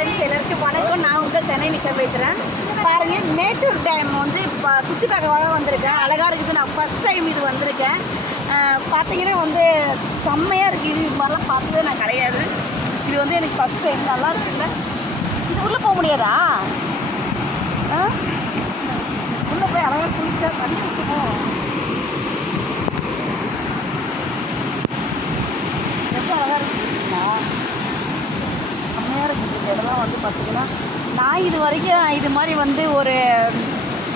Friends எல்லாருக்கும் வணக்கம். நான் உங்கள் சென்னை நிஷா பேசுகிறேன் பாருங்கள் மேட்டூர் டேம் வந்து இப்போ சுற்றி பார்க்க வந்திருக்கேன். அழகாக இருக்குது. நான் ஃபஸ்ட் டைம் இது வந்திருக்கேன். பார்த்தீங்கன்னா வந்து செம்மையாக இருக்குது இது மாதிரிலாம் பார்த்ததே நான் கிடையாது. இது வந்து எனக்கு ஃபஸ்ட் டைம் நல்லா இருக்குல்ல? இது உள்ளே போக முடியாதா? ஆ? உள்ளே போய் அழகாக குளிச்சா தண்ணி இருக்குமோ ரொம்ப அழகாக இருக்குங்களா செம்மையாக இருக்குது இந்த இடம்லாம் வந்து பார்த்தீங்கன்னா நான் இது வரைக்கும் இது மாதிரி வந்து ஒரு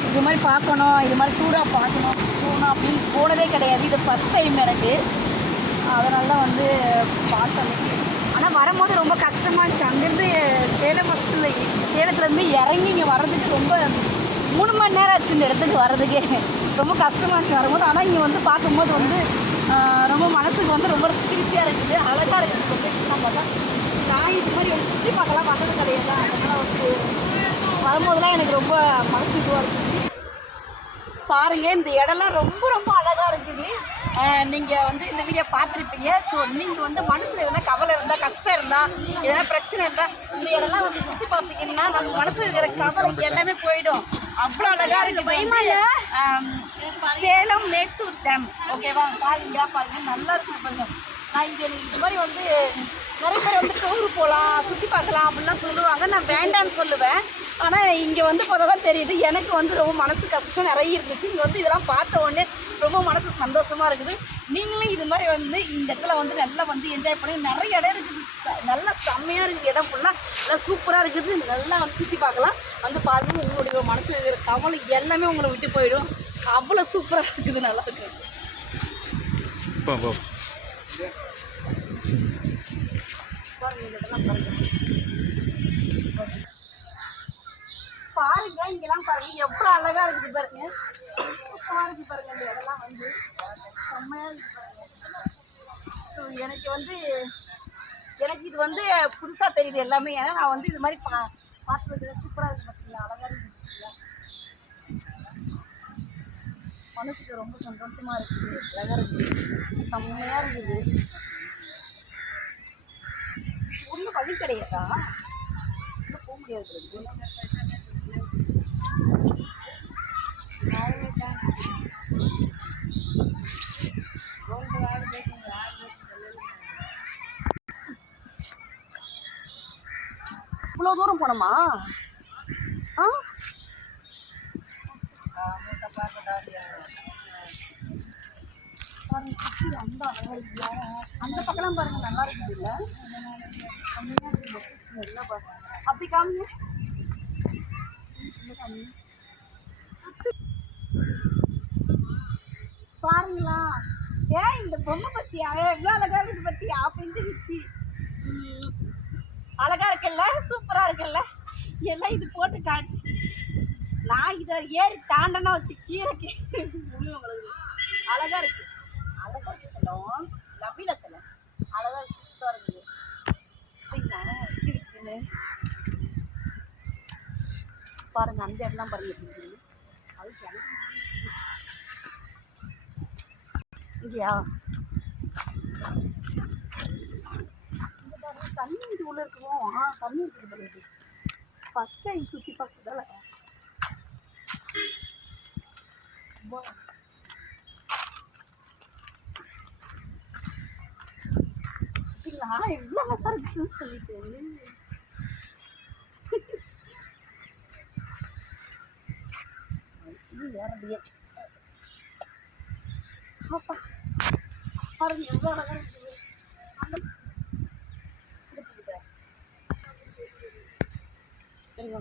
இது மாதிரி பார்க்கணும் இது மாதிரி டூராக பார்க்கணும் போகணும் அப்படின்னு போனதே கிடையாது. இது ஃபஸ்ட் டைம் எனக்கு. அதனால தான் வந்து பார்த்தேன். ஆனால் வரும்போது ரொம்ப கஷ்டமாக இருந்துச்சு. அங்கேருந்து சேலம் பஸ்ஸில் சேலத்துலேருந்து இறங்கி இங்கே வர்றதுக்கு ரொம்ப மூணு மணி நேரம் ஆச்சு இந்த இடத்துக்கு வர்றதுக்கே. ரொம்ப கஷ்டமாக இருந்துச்சு வரும்போது. ஆனால் இங்கே வந்து பார்க்கும்போது வந்து ரொம்ப மனசுக்கு வந்து ரொம்ப திருப்தியாக இருக்குது அழகாக இருக்குது ரொம்ப பார்த்தா நான் இது மாதிரி ஒரு சுற்றி பார்க்கலாம். வந்தது கிடையாது. அதனால் வந்து வரும்போதெல்லாம் எனக்கு ரொம்ப மனசு இதுவாக இருந்துச்சு. பாருங்க இந்த இடம்லாம் ரொம்ப ரொம்ப அழகாக இருக்குது. அஹ் நீங்க வந்து இந்த வீடியோ பார்த்துருப்பீங்க. ஸோ நீங்க வந்து மனசுல எதனா கவலை இருந்தா கஷ்டம் இருந்தா எதனா பிரச்சனை இருந்தா இந்த இடம்லாம் வந்து சுற்றி பார்த்தீங்கன்னா நம்ம மனசுல இருக்கிற கவலை எல்லாமே போயிடும். அவ்வளோ அழகா இருக்கு பயமா சேலம் மேட்டூர் டேம் ஓகேவா பாருங்க பாருங்க. நல்லா இருக்கு பாருங்க. நான் இங்கே இது மாதிரி வந்து நிறைய பேர் வந்து டூர் போகலாம் சுற்றி பார்க்கலாம் அப்படின்லாம் சொல்லுவாங்க. நான் வேண்டான்னு சொல்லுவேன். ஆனால் இங்கே வந்து பார்த்தா தான் தெரியுது. எனக்கு வந்து ரொம்ப மனசு கஷ்டம் நிறைய இருந்துச்சு. இங்கே வந்து இதெல்லாம் பார்த்த உடனே ரொம்ப மனசு சந்தோஷமாக இருக்குது. நீங்களும் இது மாதிரி வந்து இந்த இடத்துல வந்து நல்லா வந்து என்ஜாய் பண்ணி நிறைய இடம் இருக்குது. நல்லா செம்மையாக இருக்குது. இடம் ஃபுல்லாக நல்லா சூப்பராக இருக்குது. நல்லா வந்து சுற்றி பார்க்கலாம். வந்து பாருங்க உங்களுடைய மனசு இருக்கிற கவலை எல்லாமே உங்களை விட்டு போயிடும். அவ்வளோ சூப்பராக இருக்குது. நல்லா இருக்குது. போ. பாருங்க பாருங்க இங்கெல்லாம் பாருங்க. எவ்வளோ அழகா இருக்குது பாருங்க. சூப்பரா இருக்கு பாருங்க. இந்த இடம்லாம் வந்து செம்மையா இருக்கு பாருங்க. ஸோ எனக்கு வந்து எனக்கு இது வந்து புதுசா தெரியுது எல்லாமே. ஏன்னா நான் வந்து இது மாதிரி பா பார்த்துருக்கேன் சூப்பரா இருக்கு பார்த்தீங்களா அழகா இருக்கு பார்த்தீங்களா? மனசுக்கு ரொம்ப சந்தோஷமா இருக்குது. அழகா இருக்குது. செம்மையா இருக்குது. துணி கிடையாதா போக முடியாது. இவ்வளோ தூரம் போனோமா? ஆ? பாருங்க, சுத்தி அந்த அழகா அந்த பக்கம்லாம் பாருங்க நல்லா இருக்குது இல்ல நல்லா பாருங்க அப்படி காமிங்க பாருங்களா. ஏன் இந்த பொம்மை பத்தியா? எவ்வளோ அழகா இருக்குது பத்தியா? பிஞ்சிருச்சு அழகா இருக்குல்ல? சூப்பரா இருக்குல்ல? எல்லாம் இது போட்டு காட்டு நான் இதை ஏறி தாண்டனா வச்சு கீரைக்கு உங்களுக்கு அழகா இருக்கு. செல்லம் லவ்வில செல்லம். அழகா இருக்கு இருக்குது இருக்குன்னு? பாருங்க அந்த இடம்லாம் பாருங்க எப்படி அது கிணறு. தண்ணி இது உள்ள இருக்குமோ? ஆ தண்ணி இருக்குது பாருங்க ஃபர்ஸ்ட் டைம் சுற்றி பார்க்கறதால. ரொம்ப அப்படிங்களா எவ்வளோ அழகா இருக்குன்னு சொல்லிட்டு இது வேற அப்படியே அப்பா பாருங்க எவ்வளோ அழகா இருக்குது அந்த எடுத்துக்கிட்டேன். சரிங்க.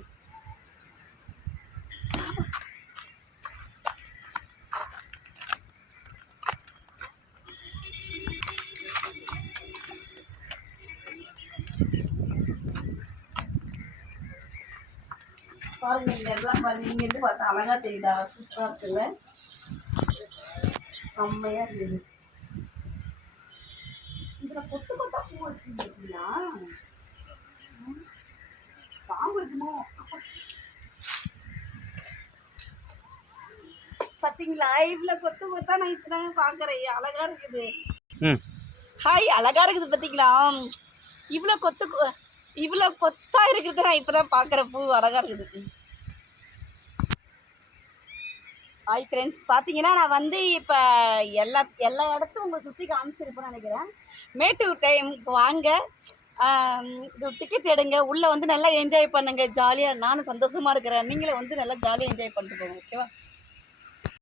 பாருங்க இந்த இடம்லாம் பாருங்க. இங்க இருந்து பார்த்தா அழகா தெரியுதா? சூப்பரா இருக்குல்ல செம்மையா இருக்குது. இதுல கொத்து கொத்தா பூ வச்சிருக்கீங்களா பாம்பு இருக்குமோ? அப்பா. பாத்தீங்களா? இவ்வளோ கொத்து கொத்தா நான் இப்பதாங்க பாக்குறேன். அழகா இருக்குது. ம். ஹாய் அழகா இருக்குது பாத்தீங்களா? இவ்வளோ கொத்து இவ்வளோ கொத்தா இருக்கிறத நான் இப்போ தான் பார்க்குற பூ அழகாக இருக்குது. ஹாய் ஃப்ரெண்ட்ஸ் பார்த்தீங்கன்னா நான் வந்து இப்போ எல்லா எல்லா இடத்தையும் உங்களை சுற்றி காமிச்சிருப்பேன்னு நினைக்கிறேன். மேட்டூர் டைம் வாங்க. இது டிக்கெட் எடுங்க. உள்ளே வந்து நல்லா என்ஜாய் பண்ணுங்கள் ஜாலியாக நானும் சந்தோஷமாக இருக்கிறேன். நீங்களும் வந்து நல்லா ஜாலியாக என்ஜாய் பண்ணிட்டு போங்க ஓகேவா